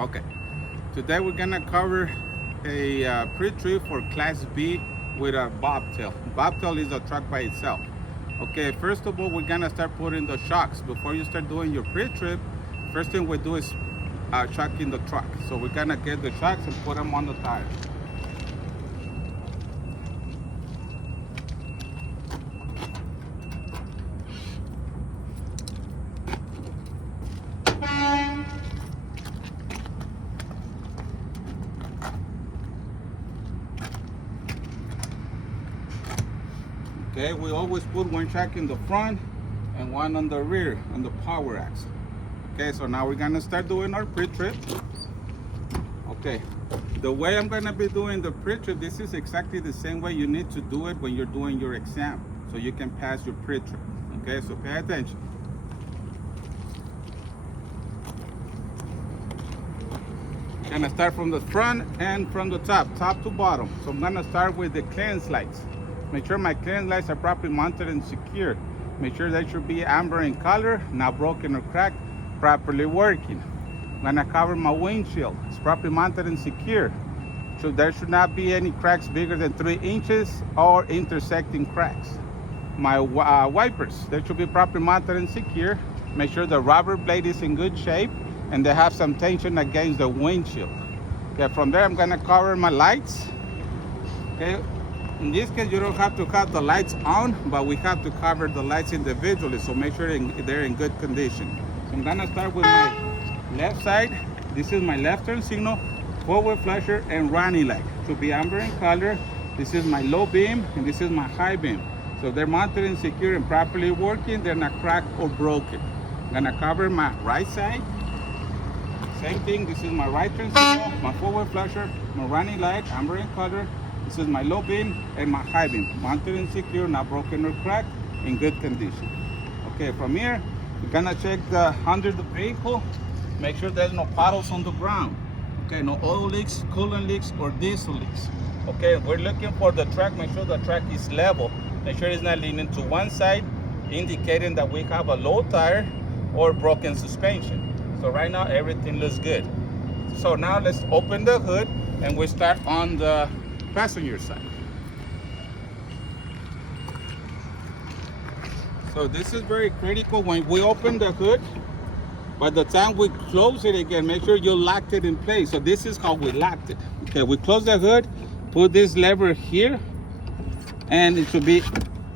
Okay, today we're gonna cover a pre-trip for Class B with a bobtail. Bobtail is a truck by itself. Okay, first of all, we're gonna start putting the shocks. Before you start doing your pre-trip, first thing we do is chocking the truck. So we're gonna get the shocks and put them on the tires. Okay, we always put one shock in the front and one on the rear on the power axle. Okay, so now we're gonna start doing our pre-trip. Okay, the way I'm gonna be doing the pre-trip, this is exactly the same way you need to do it when you're doing your exam, so you can pass your pre-trip. Okay, so pay attention. I'm gonna start from the front and from the top to bottom. So I'm gonna start with the clearance lights. Make sure my clearance lights are properly mounted and secure. Make sure they should be amber in color, not broken or cracked, properly working. I'm gonna cover my windshield. It's properly mounted and secure. So there should not be any cracks bigger than 3 inches or intersecting cracks. My wipers, they should be properly mounted and secure. Make sure the rubber blade is in good shape and they have some tension against the windshield. Okay, from there I'm gonna cover my lights. Okay. In this case, you don't have to have the lights on, but we have to cover the lights individually, so make sure they're in good condition. So I'm gonna start with my left side. This is my left turn signal, forward flasher, and running light. Should be amber in color. This is my low beam, and this is my high beam. So they're mounted and secure and properly working. They're not cracked or broken. I'm gonna cover my right side. Same thing, this is my right turn signal, my forward flasher, my running light, amber in color. This is my low beam and my high beam, mounted and secure, not broken or cracked, in good condition. Okay, from here, we're gonna check under the vehicle, make sure there's no puddles on the ground. Okay, no oil leaks, coolant leaks, or diesel leaks. Okay, we're looking for the track, make sure the track is level. Make sure it's not leaning to one side, indicating that we have a low tire or broken suspension. So right now, everything looks good. So now let's open the hood and we start on the passenger side. So this is very critical when we open the hood. By the time we close it again, make sure you locked it in place. So this is how we locked it. Okay, we close the hood, put this lever here, and it should be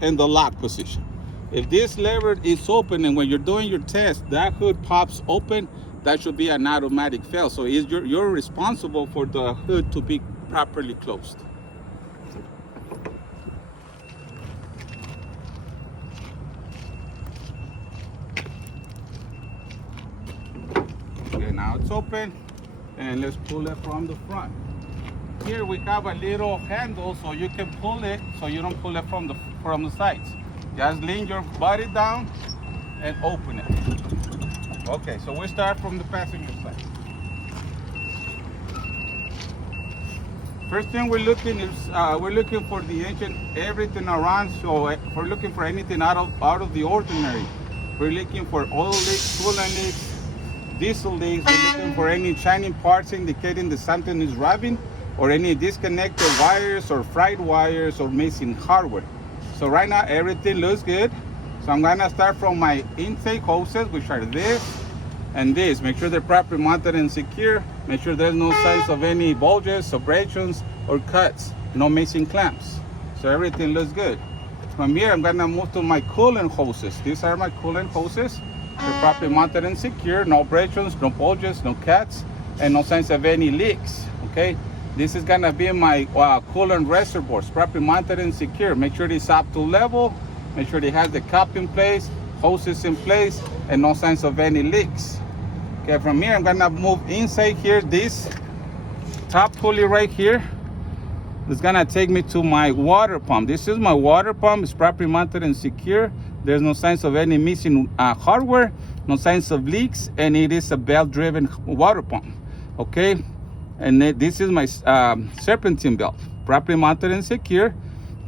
in the lock position. If this lever is open and when you're doing your test, that hood pops open, that should be an automatic fail. So you're responsible for the hood to be properly closed. Okay, now it's open, and let's pull it from the front. Here we have a little handle so you can pull it, so you don't pull it from the sides. Just lean your body down and open it. Okay, so we start from the passenger side. First thing we're looking for the engine, everything around. So we're looking for anything out of the ordinary. We're looking for oil leaks, coolant leaks, diesel leaks. We're looking for any shining parts indicating that something is rubbing, or any disconnected wires or fried wires or missing hardware. So right now everything looks good. So I'm gonna start from my intake hoses, which are this and this. Make sure they're properly mounted and secure. Make sure there's no signs of any bulges, abrasions, or cuts. No missing clamps. So everything looks good. From here, I'm gonna move to my coolant hoses. These are my coolant hoses. They're properly mounted and secure. No abrasions, no bulges, no cuts, and no signs of any leaks. Okay. This is gonna be my coolant reservoirs, properly mounted and secure. Make sure it's up to level. Make sure it has the cap in place, hoses in place, and no signs of any leaks. Okay, from here, I'm gonna move inside here. This top pulley right here is gonna take me to my water pump. This is my water pump. It's properly mounted and secure. There's no signs of any missing hardware, no signs of leaks, and it is a belt-driven water pump. Okay, and this is my serpentine belt, properly mounted and secure.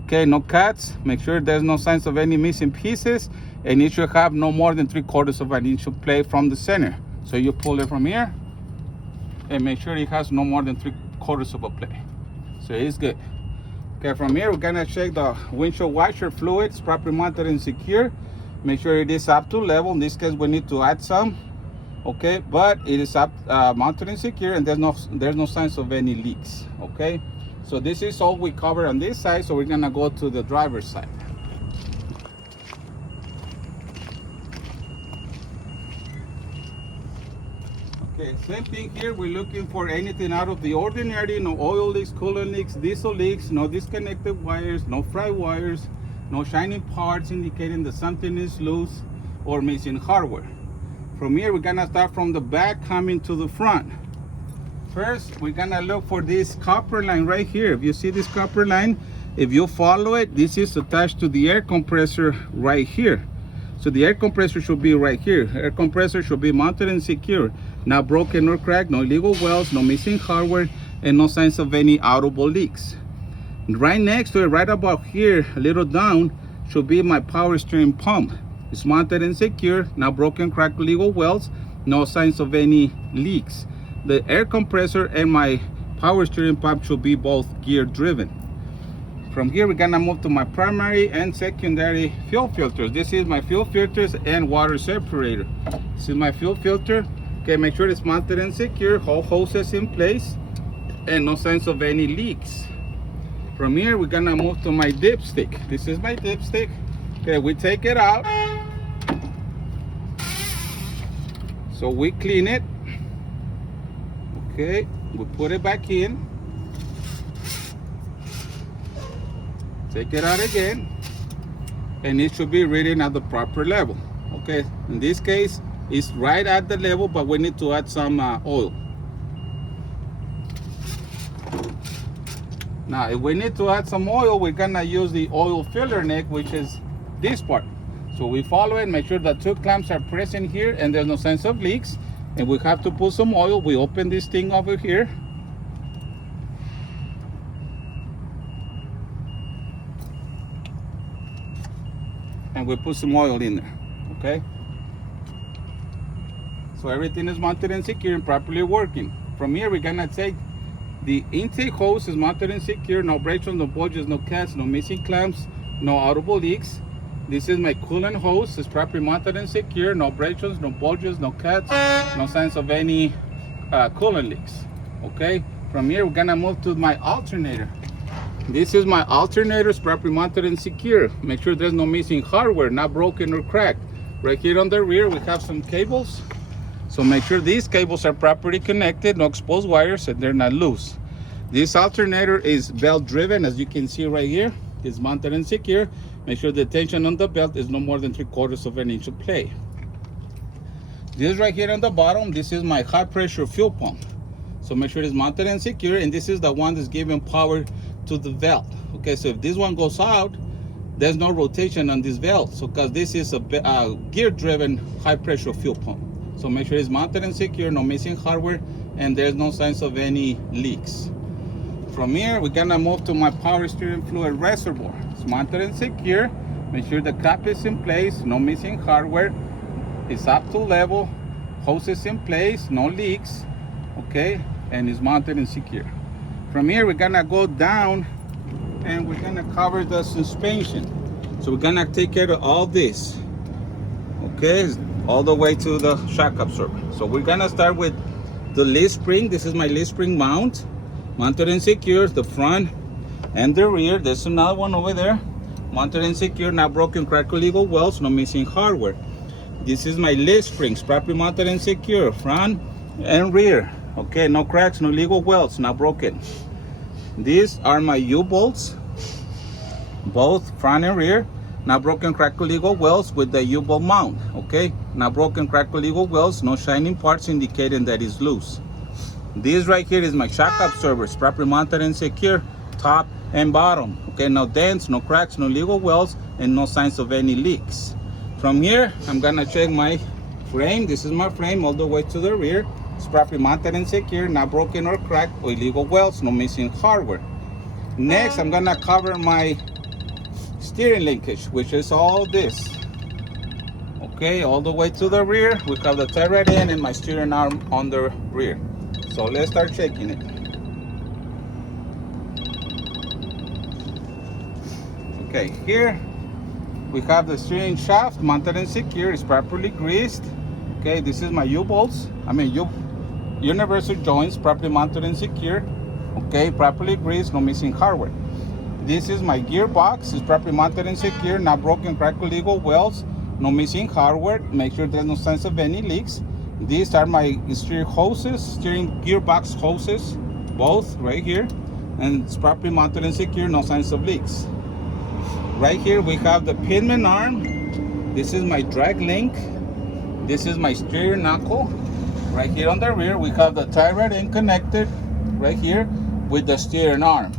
Okay, no cuts. Make sure there's no signs of any missing pieces, and it should have no more than 3/4 of an inch of play from the center. So you pull it from here, and make sure it has no more than 3/4 of a play. So it's good. Okay, from here we're gonna check the windshield washer fluid. It's properly mounted and secure. Make sure it is up to level. In this case, we need to add some. Okay, but it is up mounted and secure, and there's no signs of any leaks. Okay, so this is all we cover on this side. So we're gonna go to the driver's side. Okay, same thing here. We're looking for anything out of the ordinary. No oil leaks, coolant leaks, diesel leaks, no disconnected wires, no fried wires, no shining parts indicating that something is loose or missing hardware. From here, we're gonna start from the back coming to the front. First, we're gonna look for this copper line right here. If you see this copper line, if you follow it, this is attached to the air compressor right here. So the air compressor should be right here. Air compressor should be mounted and secure. Not broken or cracked, no illegal welds, no missing hardware, and no signs of any audible leaks. Right next to it, right about here, a little down, should be my power steering pump. It's mounted and secure, not broken, cracked, illegal welds, no signs of any leaks. The air compressor and my power steering pump should be both gear driven. From here, we're gonna move to my primary and secondary fuel filters. This is my fuel filters and water separator. This is my fuel filter. Okay, make sure it's mounted and secure, all hoses in place, and no signs of any leaks. From here, we're gonna move to my dipstick. This is my dipstick. Okay, we take it out. So we clean it. Okay, we put it back in. Take it out again, and it should be reading at the proper level. Okay, in this case, it's right at the level, but we need to add some oil. Now, if we need to add some oil, we're gonna use the oil filler neck, which is this part. So we follow it, make sure the two clamps are present here and there's no signs of leaks. And we have to put some oil. We open this thing over here. And we put some oil in there, okay? So everything is mounted and secure and properly working. From here, we're gonna take the intake hose is mounted and secure, no breaks, no bulges, no cuts, no missing clamps, no audible leaks. This is my coolant hose, it's properly mounted and secure, no breaks, no bulges, no cuts, no signs of any coolant leaks, okay? From here, we're gonna move to my alternator. This is my alternator, it's properly mounted and secure. Make sure there's no missing hardware, not broken or cracked. Right here on the rear, we have some cables. So make sure these cables are properly connected, no exposed wires, and they're not loose. This alternator is belt driven, as you can see right here. It's mounted and secure. Make sure the tension on the belt is no more than 3/4 of an inch of play. This right here on the bottom, this is my high pressure fuel pump. So make sure it's mounted and secure, and this is the one that's giving power to the valve. Okay, so if this one goes out, there's no rotation on this valve. So because this is a gear driven high pressure fuel pump. So make sure it's mounted and secure, no missing hardware, and there's no signs of any leaks. From here, we're gonna move to my power steering fluid reservoir. It's mounted and secure. Make sure the cap is in place, no missing hardware. It's up to level, hoses in place, no leaks, okay? And it's mounted and secure. From here, we're gonna go down and we're gonna cover the suspension. So we're gonna take care of all this, okay? All the way to the shock absorber. So we're gonna start with the leaf spring. This is my leaf spring mount, mounted and secure, the front and the rear. There's another one over there, mounted and secure, not broken, cracked, illegal welds, no missing hardware. This is my leaf springs, properly mounted and secure, front and rear. Okay, no cracks, no illegal welds, not broken. These are my U-bolts, both front and rear. Not broken, cracked, illegal welds with the U-bolt mount, okay? Not broken, cracked, illegal welds, no shining parts indicating that it's loose. This right here is my shock absorber. It's properly mounted and secure, top and bottom. Okay, no dents, no cracks, no illegal welds, and no signs of any leaks. From here, I'm gonna check my frame. This is my frame all the way to the rear. It's properly mounted and secure, not broken or cracked, or illegal welds, no missing hardware. Next, I'm gonna cover my steering linkage, which is all this. Okay, all the way to the rear. We have the tie rod in and my steering arm on the rear. So let's start checking it. Okay, here we have the steering shaft mounted and secure. It's properly greased. Okay, this is my U-bolts. Universal joints, properly mounted and secure. Okay, properly greased, no missing hardware. This is my gearbox. It's properly mounted and secure, not broken, cracked, illegal welds, no missing hardware. Make sure there's no signs of any leaks. These are my steering hoses, steering gearbox hoses, both right here, and it's properly mounted and secure, no signs of leaks. Right here we have the pinman arm. This is my drag link. This is my steering knuckle. Right here on the rear we have the tie rod end connected right here with the steering arm.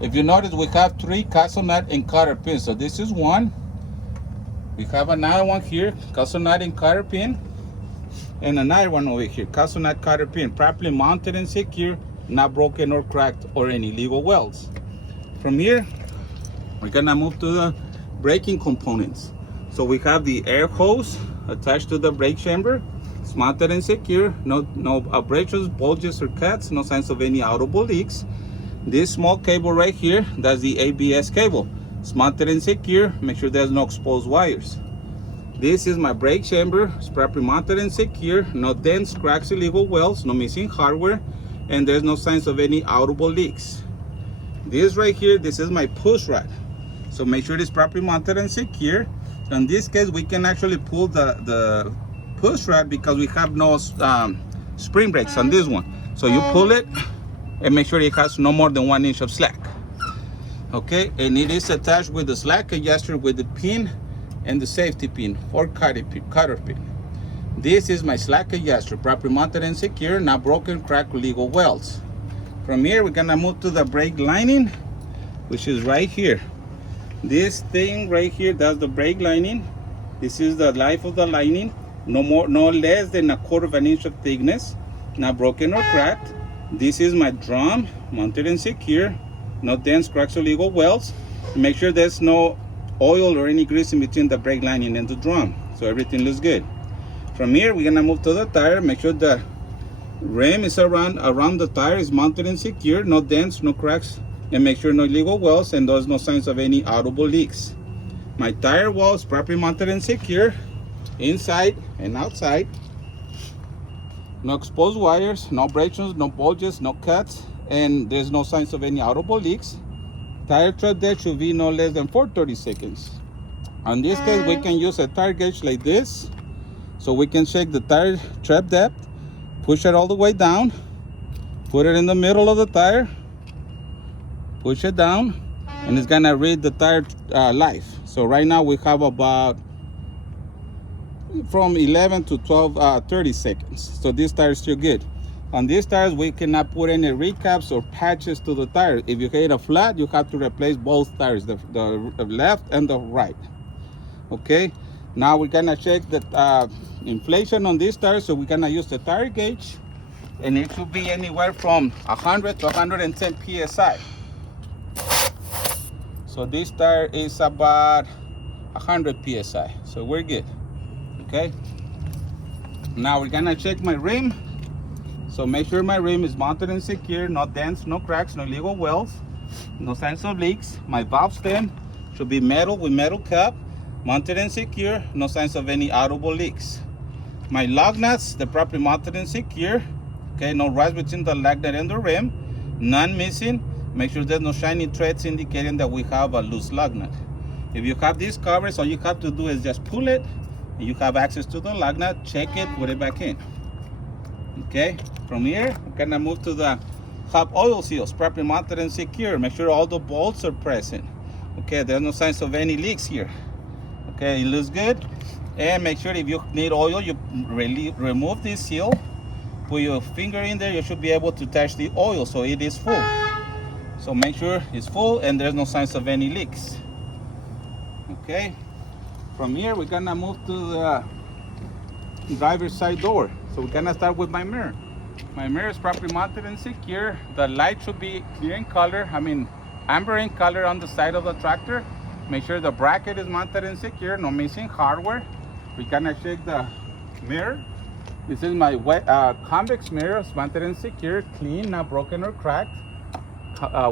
If you notice, we have 3 castle nut and cotter pins. So this is one. We have another one here, castle nut and cotter pin, and another one over here, castle nut cotter pin, properly mounted and secure, not broken or cracked or any illegal welds. From here we're gonna move to the braking components. So we have the air hose attached to the brake chamber. It's mounted and secure, no abrasions, bulges or cuts, no signs of any audible leaks. This small cable right here, that's the ABS cable. It's mounted and secure, make sure there's no exposed wires. This is my brake chamber. It's properly mounted and secure, no dents, cracks, illegal welds, no missing hardware, and there's no signs of any audible leaks. This right here, this is my push rod. So make sure it's properly mounted and secure. In this case, we can actually pull the push rod because we have no spring brakes on this one. So you pull it and make sure it has no more than 1 inch of slack. Okay, and it is attached with the slack adjuster with the pin and the safety pin or cutter pin. This is my slack adjuster, properly mounted and secure, not broken, cracked, illegal welds. From here, we're gonna move to the brake lining, which is right here. This thing right here, that's the brake lining. This is the life of the lining. No less than 1/4 inch of thickness, not broken or cracked. This is my drum, mounted and secure, no dents, cracks, or illegal welds. Make sure there's no oil or any grease in between the brake lining and the drum, so everything looks good. From here, we're gonna move to the tire. Make sure the rim is around the tire is mounted and secure, no dents, no cracks, and make sure no illegal welds and there's no signs of any audible leaks. My tire wall is properly mounted and secure, inside and outside. No exposed wires, no abrasions, no bulges, no cuts, and there's no signs of any audible leaks. Tire tread depth should be no less than 4/32. In this case, we can use a tire gauge like this, so we can check the tire tread depth, push it all the way down, put it in the middle of the tire, push it down, and it's gonna read the tire life. So right now we have about from 11 to 30 seconds. So this tire is still good. On these tires, we cannot put any recaps or patches to the tire. If you hit a flat, you have to replace both tires, the left and the right. Okay, now we're gonna check the inflation on these tires. So we're gonna use the tire gauge, and it should be anywhere from 100 to 110 psi. So this tire is about 100 psi, so we're good. Okay, now we're gonna check my rim. So make sure my rim is mounted and secure, no dents, no cracks, no illegal welds, no signs of leaks. My valve stem should be metal with metal cap, mounted and secure, no signs of any audible leaks. My lug nuts, they're properly mounted and secure. Okay, no rise between the lug nut and the rim, none missing. Make sure there's no shiny threads indicating that we have a loose lug nut. If you have these covers, all you have to do is just pull it, and you have access to the lug nut, check it, put it back in. Okay, from here, we're gonna move to the hub oil seals, properly mounted and secure. Make sure all the bolts are present. Okay, there's no signs of any leaks here. Okay, it looks good. And make sure if you need oil, you remove this seal, put your finger in there, you should be able to touch the oil, so it is full. So make sure it's full and there's no signs of any leaks. Okay, from here we're gonna move to the driver's side door. So we're gonna start with my mirror. My mirror is properly mounted and secure. The light should be clear in color, amber in color on the side of the tractor. Make sure the bracket is mounted and secure, no missing hardware. We're gonna check the mirror. This is my convex mirror, mounted and secure, clean, not broken or cracked.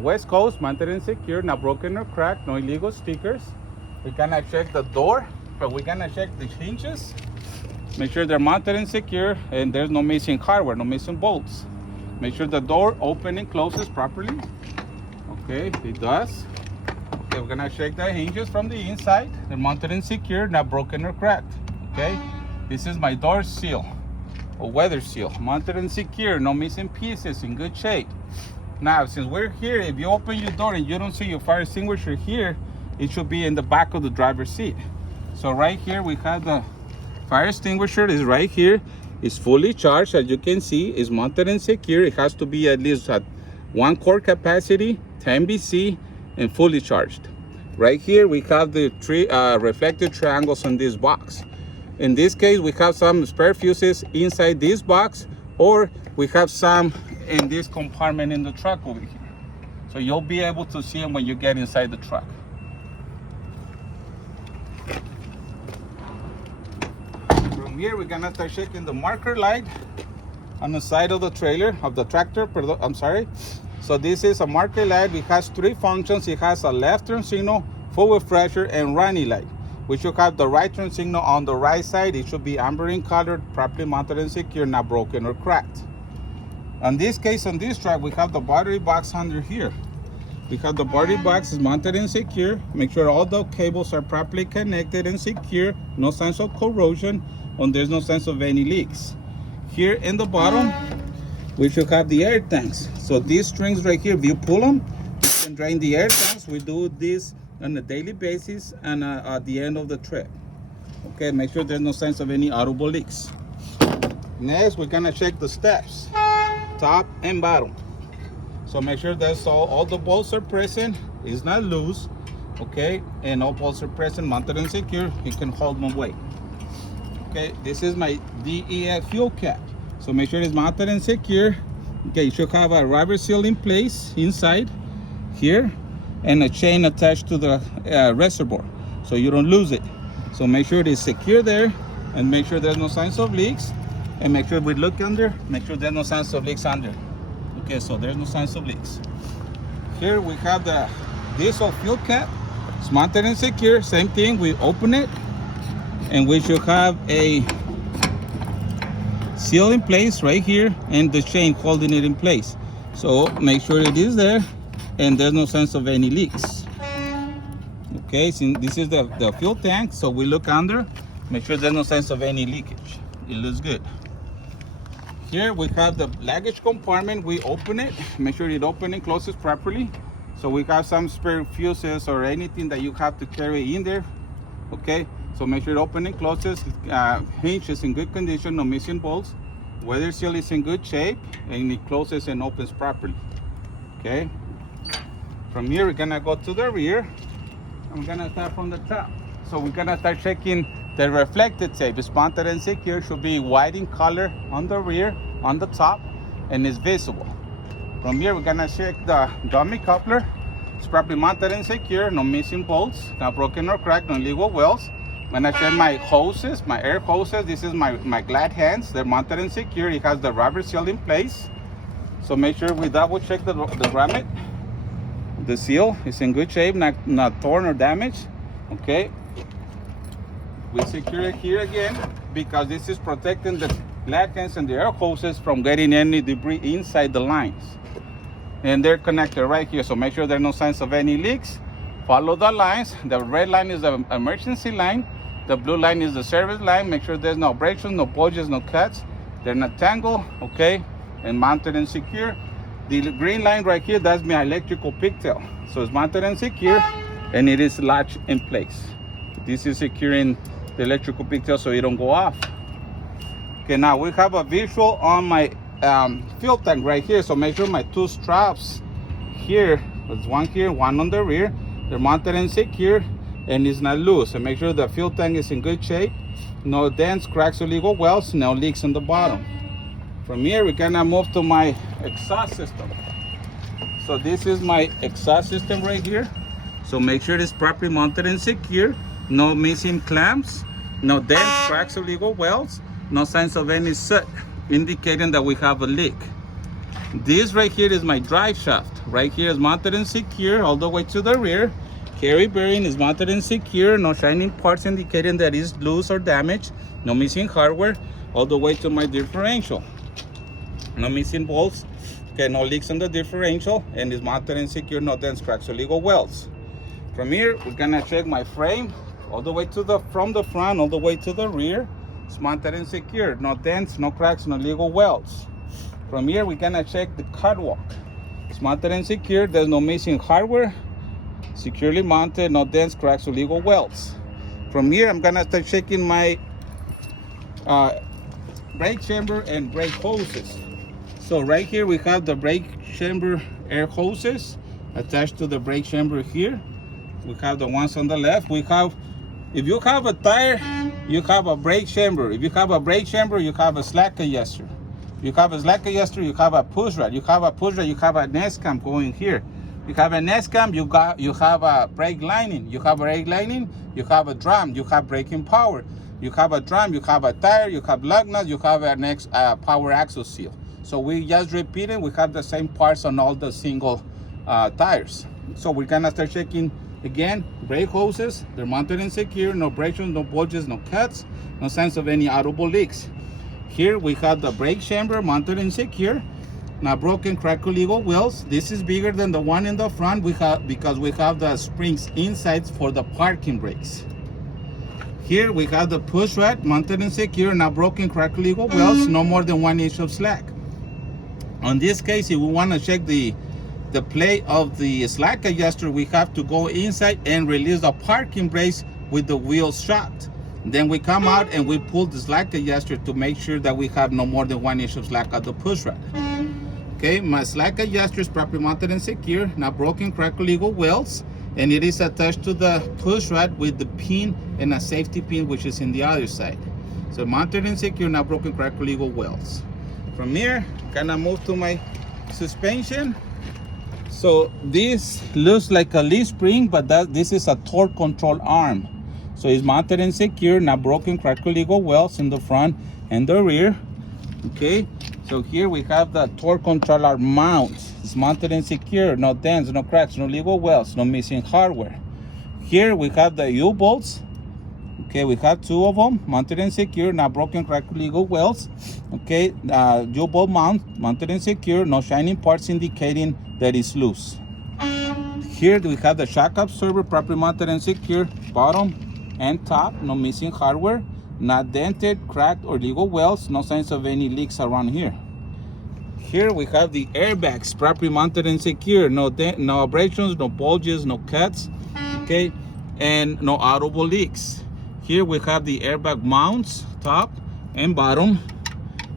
West Coast, mounted and secure, not broken or cracked, no illegal stickers. We're gonna check the door, but we're gonna check the hinges. Make sure they're mounted and secure, and there's no missing hardware, no missing bolts. Make sure the door opens and closes properly. Okay, it does. Okay, we're gonna check the hinges from the inside. They're mounted and secure, not broken or cracked. Okay, this is my door seal, a weather seal, mounted and secure, no missing pieces, in good shape. Now, since we're here, if you open your door and you don't see your fire extinguisher here, it should be in the back of the driver's seat. So right here, we have the fire extinguisher is right here. It's fully charged, as you can see. It's mounted and secure. It has to be at least at 1 quart capacity, 10 BC, and fully charged. Right here, we have the three reflective triangles on this box. In this case, we have some spare fuses inside this box, or we have some in this compartment in the truck over here. So you'll be able to see them when you get inside the truck. From here, we're gonna start checking the marker light on the side of the trailer, of the tractor, I'm sorry. So this is a marker light. It has 3 functions. It has a left turn signal, forward pressure, and running light. We should have the right turn signal on the right side. It should be amber in color, properly mounted and secure, not broken or cracked. In this case, on this truck, we have the battery box under here. We have the battery box is mounted and secure. Make sure all the cables are properly connected and secure. No signs of corrosion, and there's no signs of any leaks. Here in the bottom, we should have the air tanks. So these strings right here, if you pull them, you can drain the air tanks. We do this on a daily basis and at the end of the trip. Okay, make sure there's no signs of any audible leaks. Next, we're gonna check the steps, top and bottom. So make sure that's all the bolts are present, it's not loose, okay, and all bolts are present, mounted and secure. You can hold them away. Okay, this is my DEF fuel cap. So make sure it's mounted and secure. Okay, you should have a rubber seal in place inside here, and a chain attached to the reservoir so you don't lose it. So make sure it is secure there, and make sure there's no signs of leaks, and make sure we look under, make sure there's no signs of leaks under. Okay, so there's no signs of leaks. Here we have the diesel fuel cap. It's mounted and secure. Same thing, we open it, and we should have a seal in place right here, and the chain holding it in place. So make sure it is there, and there's no sense of any leaks. Okay, so this is the fuel tank. So we look under, make sure there's no sense of any leakage. It looks good. Here we have the luggage compartment. We open it, make sure it opens and closes properly. So we have some spare fuses or anything that you have to carry in there. Okay, so make sure it opens and closes. Hinge is in good condition, no missing bolts. Weather seal is in good shape, and it closes and opens properly. Okay. From here, we're gonna go to the rear. I'm gonna start from the top. So we're gonna start checking the reflected tape. It's mounted and secure, should be white in color on the rear, on the top, and it's visible. From here, we're gonna check the dummy coupler. It's properly mounted and secure, no missing bolts, not broken or cracked, no illegal welds. I'm gonna check my hoses, my air hoses. This is my glad hands. They're mounted and secure. It has the rubber seal in place. So make sure we double check the grommet. The seal is in good shape, not torn or damaged. Okay. We secure it here again because this is protecting the glad hands and the air hoses from getting any debris inside the lines. And they're connected right here. So make sure there are no signs of any leaks. Follow the lines. The red line is the emergency line. The blue line is the service line. Make sure there's no abrasions, no bulges, no cuts. They're not tangled, okay, and mounted and secure. The green line right here, that's my electrical pigtail. So it's mounted and secure, and it is latched in place. This is securing the electrical pigtail so it don't go off. Okay, now we have a visual on my fuel tank right here. So make sure my 2 straps here, there's one here, one on the rear. They're mounted and secure, and it's not loose. So make sure the fuel tank is in good shape. No dents, cracks, or illegal welds, no leaks on the bottom. From here, we're gonna move to my exhaust system. So this is my exhaust system right here. So make sure it's properly mounted and secure. No missing clamps, no dents, cracks, or illegal welds. no signs of any soot, indicating that we have a leak. This right here is my drive shaft. Right here is mounted and secure all the way to the rear. Carry bearing is mounted and secure, no shining parts indicating that it's loose or damaged, no missing hardware, all the way to my differential. No missing bolts, okay, no leaks on the differential, and it's mounted and secure, no dents, cracks, or legal welds. From here, we're gonna check my frame all the way to from the front all the way to the rear. It's mounted and secure, no dents, no cracks, no legal welds. From here, we're gonna check the catwalk. It's mounted and secure, there's no missing hardware, securely mounted, no dents, cracks, or legal welds. From here, I'm gonna start checking my brake chamber and brake hoses. So right here, we have the brake chamber air hoses attached to the brake chamber here. We have the ones on the left. We have, if you have a tire, you have a brake chamber. If you have a brake chamber, you have a slack adjuster. You have a slack adjuster, you have a push rod. You have a push rod, you have a nest cam going here. You have a nest cam, you have a brake lining. You have a brake lining, you have a drum, you have braking power. You have a drum, you have a tire, you have lug nuts, you have a next power axle seal. So we just repeat it, we have the same parts on all the single tires. So we're gonna start checking again, brake hoses, they're mounted and secure, no abrasions, no bulges, no cuts, no signs of any audible leaks. Here we have the brake chamber mounted and secure. Now broken, cracked, legal wheels. This is bigger than the one in the front because we have the springs inside for the parking brakes. Here we have the push rod mounted and secure. Now broken, cracked, legal wheels, no more than 1 inch of slack. On this case, if we want to check the play of the slack adjuster, we have to go inside and release the parking brakes with the wheels shut. Then we come out and we pull the slack adjuster to make sure that we have no more than 1 inch of slack at the push rod. Okay, my slack adjuster is properly mounted and secure. Now broken, cracked, legal wheels, and it is attached to the push rod with the pin and a safety pin which is in the other side. So mounted and secure, now broken, cracked, legal wheels. From here, gonna move to my suspension. So this looks like a leaf spring, but this is a torque control arm. So it's mounted and secure, not broken, cracked, legal welds in the front and the rear. Okay, so here we have the torque control arm mount. It's mounted and secure, no dents, no cracks, no legal welds, no missing hardware. Here we have the U-bolts. Okay, we have 2 of them, mounted and secure, not broken, cracked, legal welds. Okay, U-bolt mount, mounted and secure, no shining parts indicating that it's loose. Here we have the shock absorber, properly mounted and secure, bottom and top, no missing hardware, not dented, cracked, or legal welds, no signs of any leaks around here. Here we have the airbags, properly mounted and secure, no abrasions, no bulges, no cuts, okay, and no audible leaks. Here we have the airbag mounts, top and bottom.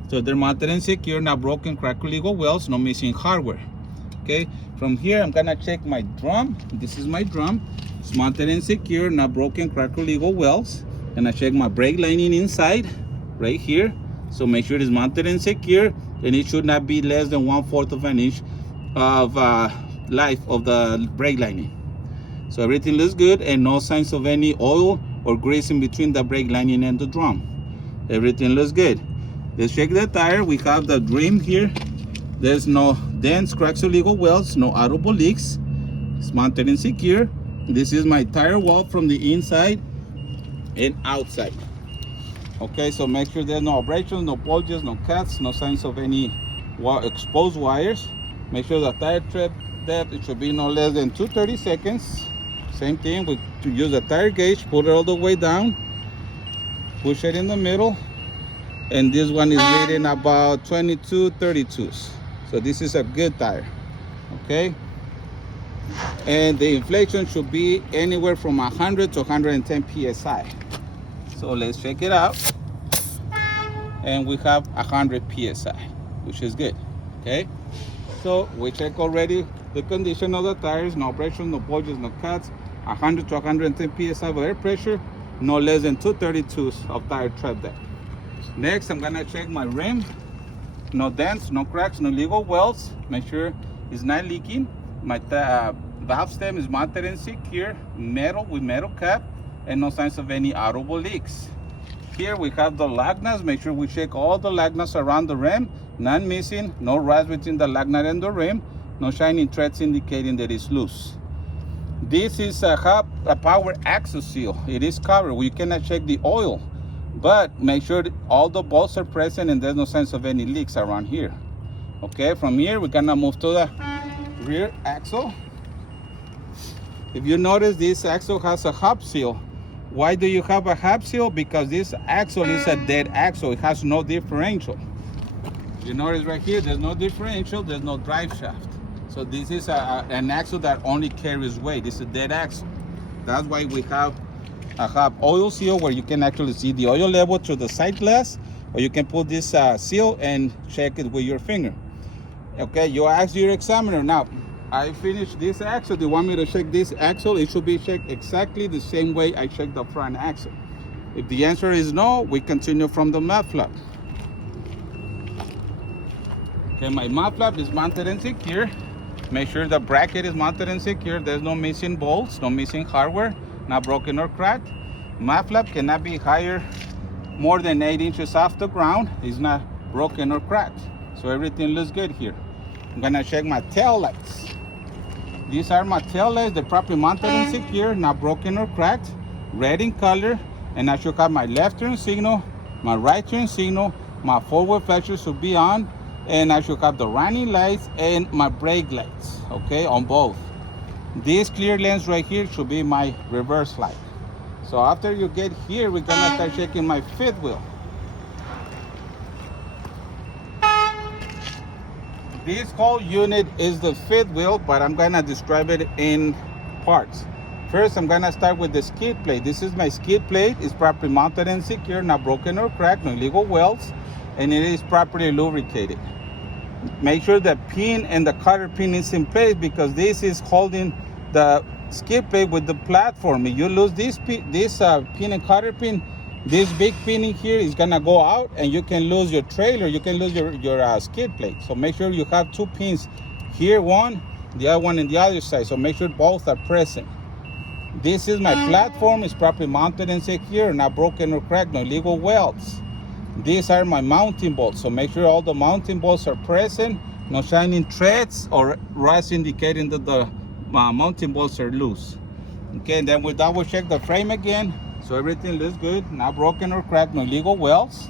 So they're mounted and secure, not broken, cracked, legal welds, no missing hardware. Okay, from here I'm gonna check my drum. This is my drum. It's mounted and secure, not broken, cracked, legal welds. And I check my brake lining inside, right here. So make sure it's mounted and secure, and it should not be less than 1/4 of an inch of life of the brake lining. So everything looks good, and no signs of any oil or grease in between the brake lining and the drum. Everything looks good. Let's check the tire. We have the rim here. There's no dents, cracks, or legal welds, no audible leaks. It's mounted and secure. This is my tire wall from the inside and outside. Okay, so make sure there's no abrasions, no bulges, no cuts, no signs of any exposed wires. Make sure the tire tread depth, it should be no less than 2/32. Same thing, we use the tire gauge, put it all the way down, push it in the middle, and this one is reading about 22/32. So this is a good tire, okay? And the inflation should be anywhere from 100 to 110 PSI. So let's check it out. And we have 100 PSI, which is good, okay? So we check already the condition of the tires, no abrasions, no bulges, no cuts, 100 to 110 PSI of air pressure, no less than 2/32 of tire tread depth. Next, I'm gonna check my rim. No dents, no cracks, no legal welds. Make sure it's not leaking. My valve stem is mounted and secure, metal with metal cap, and no signs of any audible leaks. Here we have the lug nuts. Make sure we check all the lug nuts around the rim. None missing, no rust between the lug nut and the rim, no shining threads indicating that it's loose. This is a power axle seal. It is covered. We cannot check the oil, but make sure all the bolts are present and there's no sense of any leaks around here. Okay, from here we're gonna move to the rear axle. If you notice, this axle has a hub seal. Why do you have a hub seal? Because this axle is a dead axle. It has no differential. You notice right here, there's no differential, there's no drive shaft. So this is an axle that only carries weight. It's a dead axle. That's why we have a hub oil seal where you can actually see the oil level through the side glass, or you can put this seal and check it with your finger. Okay, you ask your examiner, now, I finished this axle. Do you want me to check this axle? It should be checked exactly the same way I checked the front axle. If the answer is no, we continue from the mud flap. Okay, my mud flap is mounted and secure. Make sure the bracket is mounted and secure. There's no missing bolts, no missing hardware, not broken or cracked. Mud flap cannot be higher more than 8 inches off the ground. It's not broken or cracked. So everything looks good here. I'm gonna check my tail lights. These are my tail lights. They're properly mounted and secure, not broken or cracked, red in color. And I should have my left turn signal, my right turn signal, my forward flashers should be on, and I should have the running lights and my brake lights, okay, on both. This clear lens right here should be my reverse light. So after you get here, we're gonna start checking my fifth wheel. This whole unit is the fifth wheel, but I'm gonna describe it in parts. First, I'm gonna start with the skid plate. This is my skid plate. It's properly mounted and secure, not broken or cracked, no illegal welds, and it is properly lubricated. Make sure the pin and the cotter pin is in place because this is holding the skid plate with the platform. If you lose this pin and cotter pin, this big pin in here is gonna go out and you can lose your trailer, you can lose your skid plate. So make sure you have 2 pins here, one, the other one on the other side. So make sure both are present. This is my platform. It's properly mounted and secure, not broken or cracked, no illegal welds. These are my mounting bolts. So make sure all the mounting bolts are present, no shining threads or rust indicating that the mounting bolts are loose. Okay, and then we'll double check the frame again. So everything looks good, not broken or cracked, no illegal welds.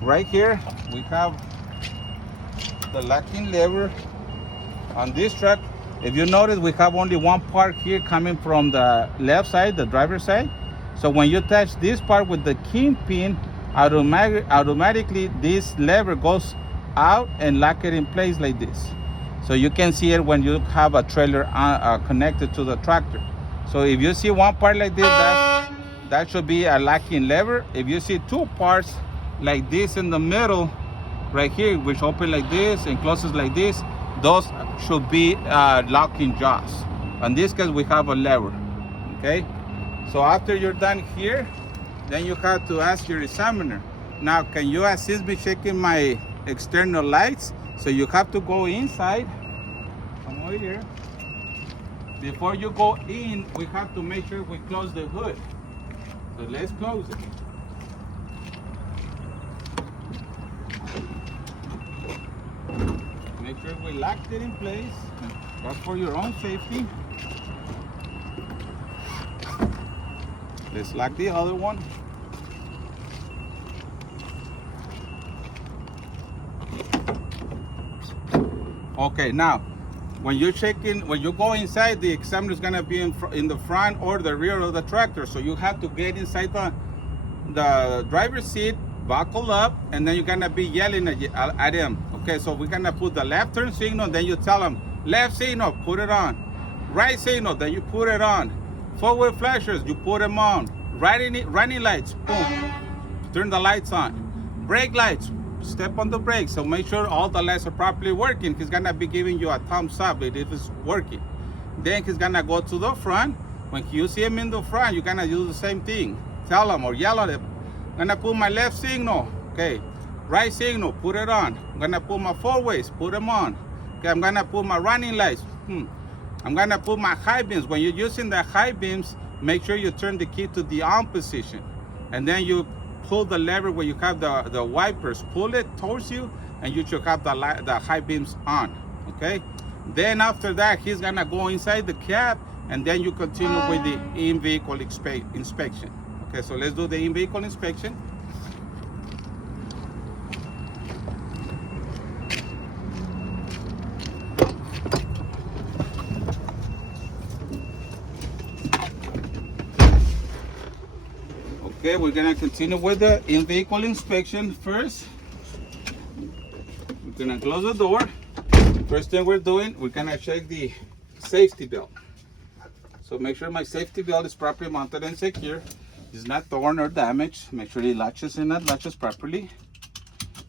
Right here, we have the locking lever on this truck. If you notice, we have only one part here coming from the left side, the driver's side. So when you touch this part with the kingpin, automatically this lever goes out and lock it in place like this. So you can see it when you have a trailer connected to the tractor. So if you see one part like this, that should be a locking lever. If you see 2 parts like this in the middle, right here, which open like this and closes like this, those should be locking jaws. In this case, we have a lever, okay? So after you're done here, then you have to ask your examiner, now, can you assist me checking my external lights? So you have to go inside, come over here. Before you go in, we have to make sure we close the hood. So let's close it. Make sure we locked it in place. That's for your own safety. Let's lock the other one. Okay, now, when you go inside, the examiner is gonna be in the front or the rear of the tractor. So you have to get inside the driver's seat, buckle up, and then you're gonna be yelling at him. Okay, so we're gonna put the left turn signal, then you tell him, left signal, put it on. Right signal, then you put it on. Forward flashers, you put them on. Running lights, boom, turn the lights on. Brake lights, step on the brakes. So make sure all the lights are properly working. He's gonna be giving you a thumbs up if it's working. Then he's gonna go to the front. When you see him in the front, you're gonna do the same thing. Tell him or yell at him. I'm gonna put my left signal, okay. Right signal, put it on. I'm gonna put my four-ways, put them on. Okay, I'm gonna put my running lights. I'm gonna put my high beams. When you're using the high beams, make sure you turn the key to the on position. And then you pull the lever where you have the wipers. Pull it towards you, and you should have the high beams on, okay? Then after that, he's gonna go inside the cab, and then you continue with the in-vehicle inspection. Okay, so let's do the in-vehicle inspection. Okay, we're gonna continue with the in-vehicle inspection first. We're gonna close the door. First thing we're doing, we're gonna check the safety belt. So make sure my safety belt is properly mounted and secure. It's not torn or damaged. Make sure it latches and latches properly.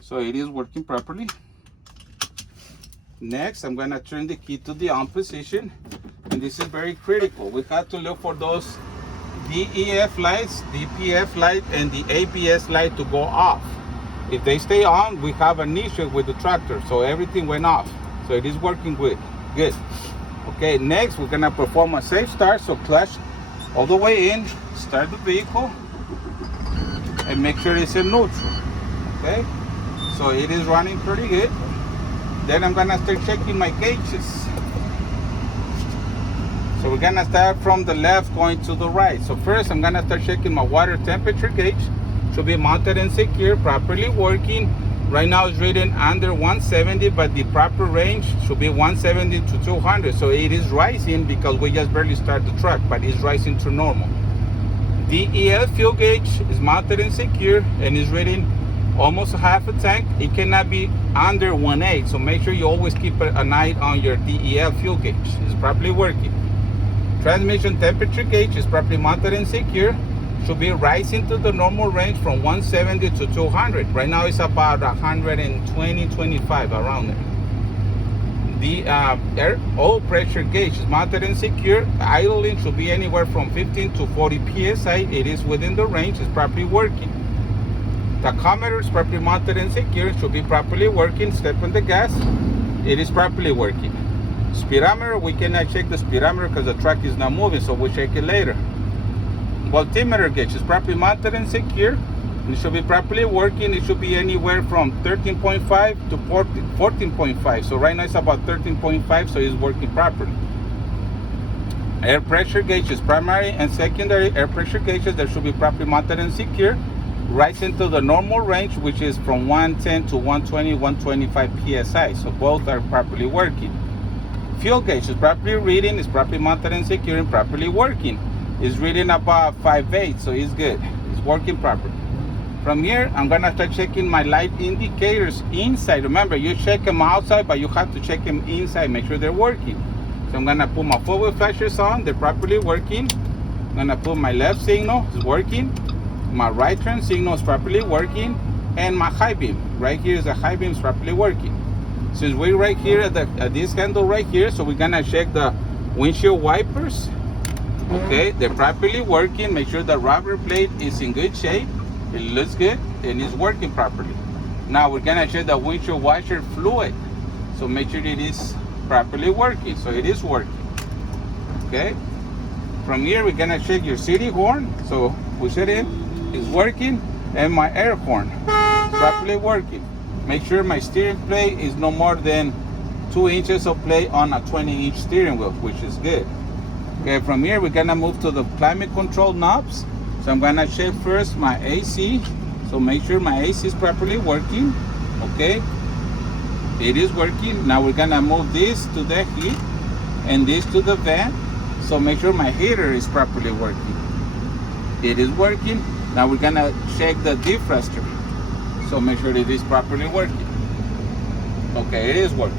So it is working properly. Next, I'm gonna turn the key to the on position. And this is very critical. We have to look for those DEF lights, DPF light, and the ABS light to go off. If they stay on, we have an issue with the tractor. So everything went off. So it is working good. Okay, next we're gonna perform a safe start. So clutch all the way in, start the vehicle, and make sure it's in neutral. Okay, so it is running pretty good. Then I'm gonna start checking my gauges. So we're gonna start from the left going to the right. So first I'm gonna start checking my water temperature gauge. Should be mounted and secure, properly working. Right now it's reading under 170, but the proper range should be 170 to 200. So it is rising because we just barely start the truck, but it's rising to normal. The EL fuel gauge is mounted and secure and is reading almost half a tank. It cannot be under 1.8. So make sure you always keep an eye on your DEL fuel gauge. It's properly working. Transmission temperature gauge is properly mounted and secure. Should be rising to the normal range from 170 to 200. Right now it's about 120, 25 around there. The air oil pressure gauge is mounted and secure. Idling should be anywhere from 15 to 40 psi. It is within the range. It's properly working. Tachometer is properly mounted and secure. Should be properly working. Step on the gas. It is properly working. Speedometer, we cannot check the speedometer because the truck is not moving, so we'll check it later. Voltimeter gauge is properly mounted and secure. It should be properly working. It should be anywhere from 13.5 to 14.5. So right now it's about 13.5, so it's working properly. Air pressure gauge is primary and secondary air pressure gauges that should be properly mounted and secure. Rising to the normal range, which is from 110 to 120, 125 psi. So both are properly working. Fuel gauge is properly reading, is properly mounted and secure, and properly working. It's reading about 5.8, so it's good. It's working properly. From here, I'm gonna start checking my light indicators inside. Remember, you check them outside, but you have to check them inside, make sure they're working. So I'm gonna put my forward flashers on, they're properly working. I'm gonna put my left signal, it's working. My right turn signal is properly working. And my high beam, right here is the high beam is properly working. Since we're right here at this handle right here, so we're gonna check the windshield wipers. Okay, they're properly working. Make sure the rubber blade is in good shape. It looks good and it's working properly. Now we're gonna check the windshield washer fluid. So make sure it is properly working. So it is working. Okay. From here we're gonna check your city horn. So push it in, it's working, and my air horn properly working. Make sure my steering plate is no more than 2 inches of plate on a 20-inch steering wheel, which is good. Okay, from here we're gonna move to the climate control knobs. So I'm gonna check first my AC. So make sure my AC is properly working. Okay, it is working. Now we're gonna move this to the heat and this to the vent. So make sure my heater is properly working. It is working. Now we're gonna check the defroster. So make sure it is properly working. Okay, it is working.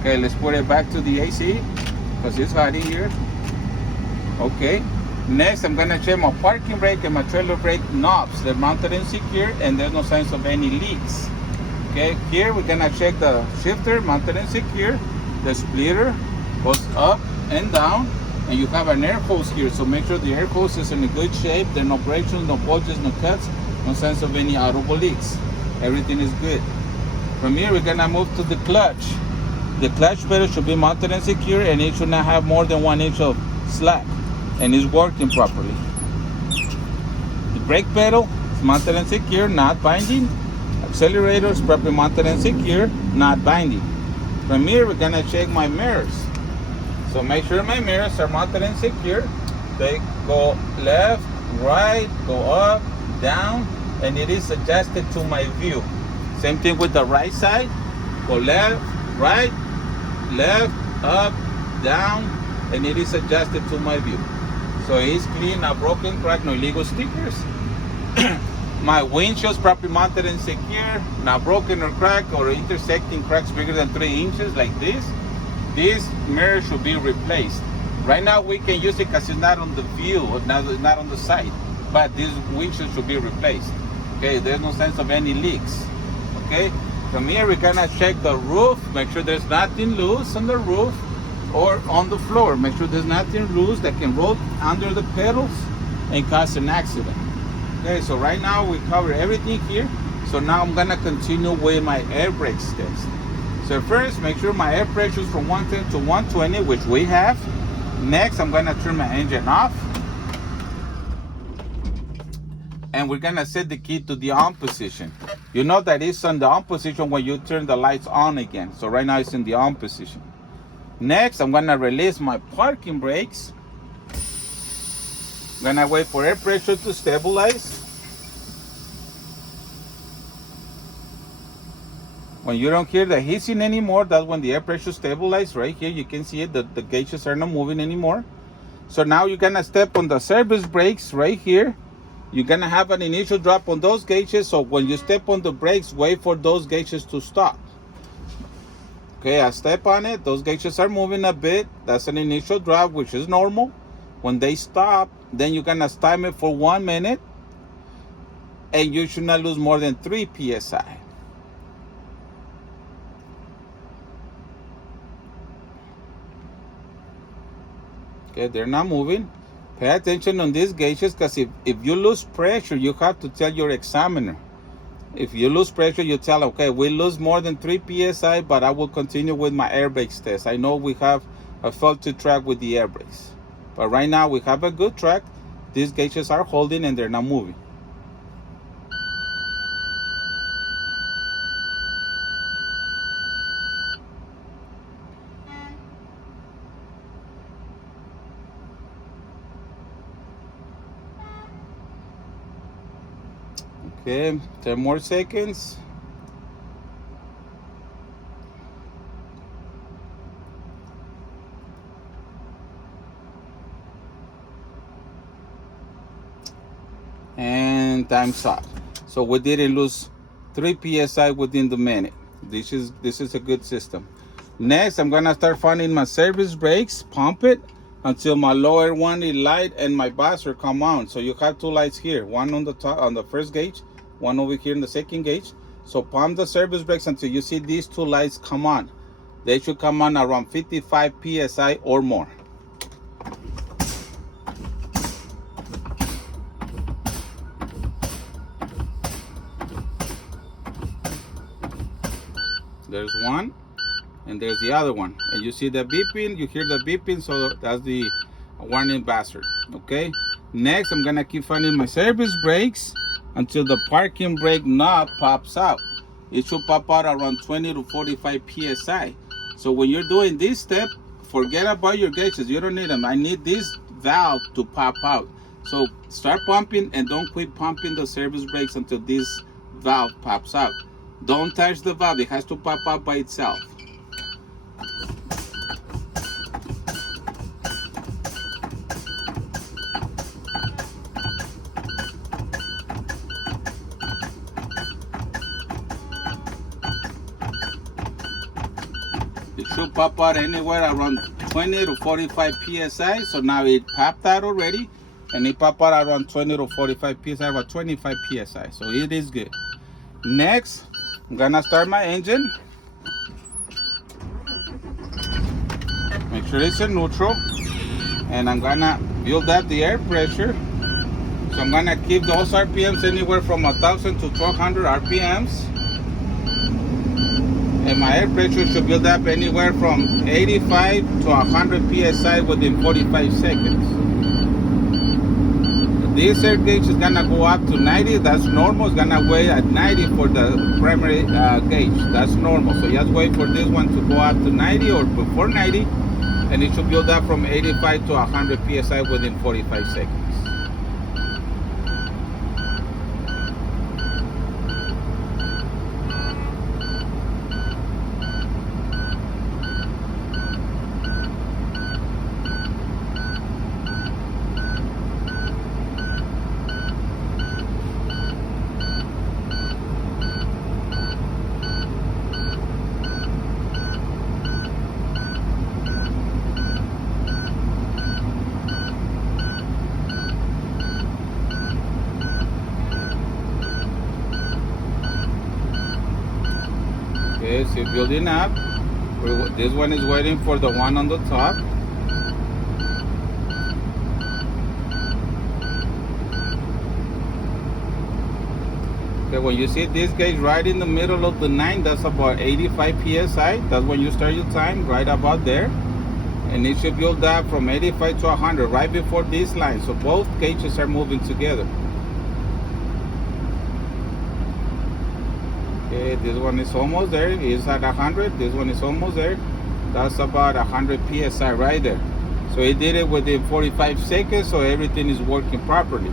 Okay, let's put it back to the AC because it's hot in here. Okay, next I'm gonna check my parking brake and my trailer brake knobs. They're mounted and secure and there's no signs of any leaks. Okay, here we're gonna check the shifter, mounted and secure. The splitter goes up and down, and you have an air hose here, so make sure the air hose is in a good shape. There are no abrasions, no bulges, no cuts, no signs of any audible leaks. Everything is good. From here we're gonna move to the clutch. The clutch pedal should be mounted and secure, and it should not have more than 1 inch of slack, and it's working properly. The brake pedal It's mounted and secure, not binding. Accelerator is properly mounted and secure, not binding. From here, we're gonna check my mirrors. So make sure my mirrors are mounted and secure. They go left, right, go up, down, and it is adjusted to my view. Same thing with the right side. Go left, right, left, up, down, and it is adjusted to my view. So it's clean, not broken, cracked, no illegal stickers. My windshield's properly mounted and secure, not broken or cracked or intersecting cracks bigger than 3 inches like this. This mirror should be replaced. Right now we can use it because it's not on the view, it's not on the side, but this windshield should be replaced. Okay, there's no sense of any leaks. Okay, from here we're gonna check the roof, make sure there's nothing loose on the roof or on the floor. Make sure there's nothing loose that can roll under the pedals and cause an accident. Okay, so right now we cover everything here. So now I'm gonna continue with my air brakes test. So first, make sure my air pressure is from 110 to 120, which we have. Next, I'm gonna turn my engine off. And we're gonna set the key to the on position. You know that it's on the on position when you turn the lights on again. So right now it's in the on position. Next, I'm gonna release my parking brakes. I'm gonna wait for air pressure to stabilize. When you don't hear the hissing anymore, that's when the air pressure stabilizes. Right here, you can see it, the gauges are not moving anymore. So now you're gonna step on the service brakes right here. You're gonna have an initial drop on those gauges. So when you step on the brakes, wait for those gauges to stop. Okay, I step on it, those gauges are moving a bit. That's an initial drop, which is normal. When they stop, then you're gonna time it for 1 minute, and you should not lose more than 3 psi. Okay, they're not moving. Pay attention on these gauges, because if you lose pressure, you have to tell your examiner. If you lose pressure, you tell, okay, we lose more than 3 psi, but I will continue with my air brakes test. I know we have a faulty track with the air brakes, but right now we have a good track. These gauges are holding and they're not moving. Okay, 10 more seconds. And time's up. So we didn't lose 3 psi within the minute. This is a good system. Next, I'm gonna start finding my service brakes, pump it until my lower one is light and my buzzer come on. So you have 2 lights here, one on the top on the first gauge, one over here in the second gauge. So pump the service brakes until you see these 2 lights come on. They should come on around 55 psi or more. There's one, and there's the other one, and you see the beeping, you hear the beeping, so that's the warning buzzer. Okay, next I'm gonna keep finding my service brakes until the parking brake knob pops out. It should pop out around 20 to 45 psi. So when you're doing this step, forget about your gauges, you don't need them. I need this valve to pop out. So start pumping and don't quit pumping the service brakes until this valve pops out. Don't touch the valve, it has to pop out by itself. It should pop out anywhere around 20 to 45 psi. So now it popped out already, and it popped out around 20 to 45 psi, about 25 psi. So it is good. Next, I'm gonna start my engine. Make sure it's in neutral, and I'm gonna build up the air pressure. So I'm gonna keep those RPMs anywhere from 1,000 to 1,200 RPMs. And my air pressure should build up anywhere from 85 to 100 psi within 45 seconds. This air gauge is gonna go up to 90. That's normal. It's gonna weigh at 90 for the primary gauge. That's normal. So just wait for this one to go up to 90 or before 90, and it should build up from 85 to 100 psi within 45 seconds. Okay, so building up. This one is waiting for the one on the top. Okay, when you see this gauge right in the middle of the 9, that's about 85 psi. That's when you start your time, right about there. And it should build up from 85 to 100 right before this line. So both gauges are moving together. Okay, this one is almost there. It's at 100. This one is almost there. That's about 100 psi right there. So it did it within 45 seconds, so everything is working properly.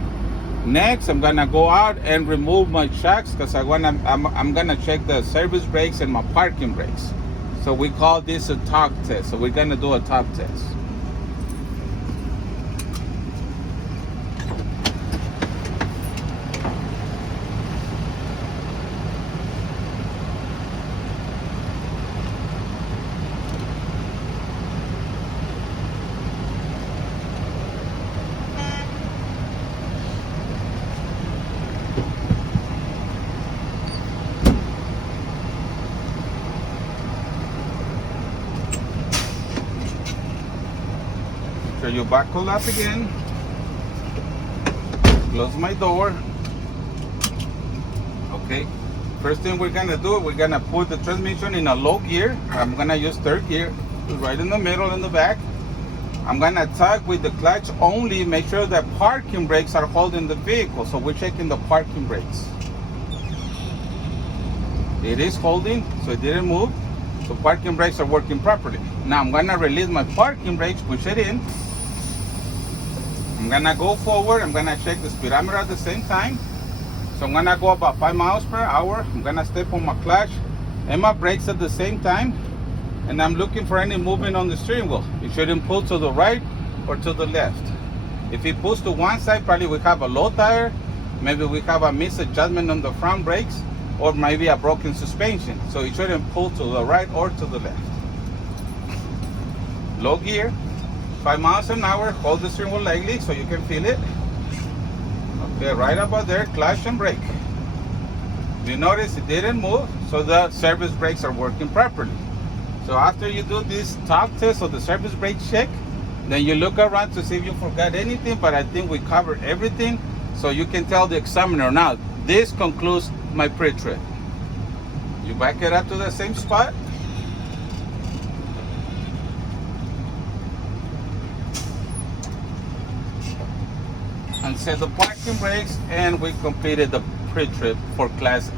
Next, I'm gonna go out and remove my shocks because I'm gonna check the service brakes and my parking brakes. So we call this a torque test. So we're gonna do a torque test. So you buckle up again, close my door. Okay, first thing we're gonna do, we're gonna put the transmission in a low gear. I'm gonna use third gear, right in the middle in the back. I'm gonna tug with the clutch only, make sure that parking brakes are holding the vehicle. So we're checking the parking brakes. It is holding, so it didn't move. So parking brakes are working properly. Now I'm gonna release my parking brakes, push it in. I'm gonna go forward. I'm gonna check the speedometer at the same time. So I'm gonna go about 5 miles per hour. I'm gonna step on my clutch and my brakes at the same time. And I'm looking for any movement on the steering wheel. It shouldn't pull to the right or to the left. If it pulls to one side, probably we have a low tire. Maybe we have a misadjustment on the front brakes, or maybe a broken suspension. So it shouldn't pull to the right or to the left. Low gear, 5 miles an hour. Hold the steering wheel lightly so you can feel it. Okay, right about there, clutch and brake. You notice it didn't move, so the service brakes are working properly. So after you do this torque test or the service brake check, then you look around to see if you forgot anything, but I think we covered everything. So you can tell the examiner, now this concludes my pre-trip. You back it up to the same spot. And set the parking brakes, and we completed the pre-trip for Class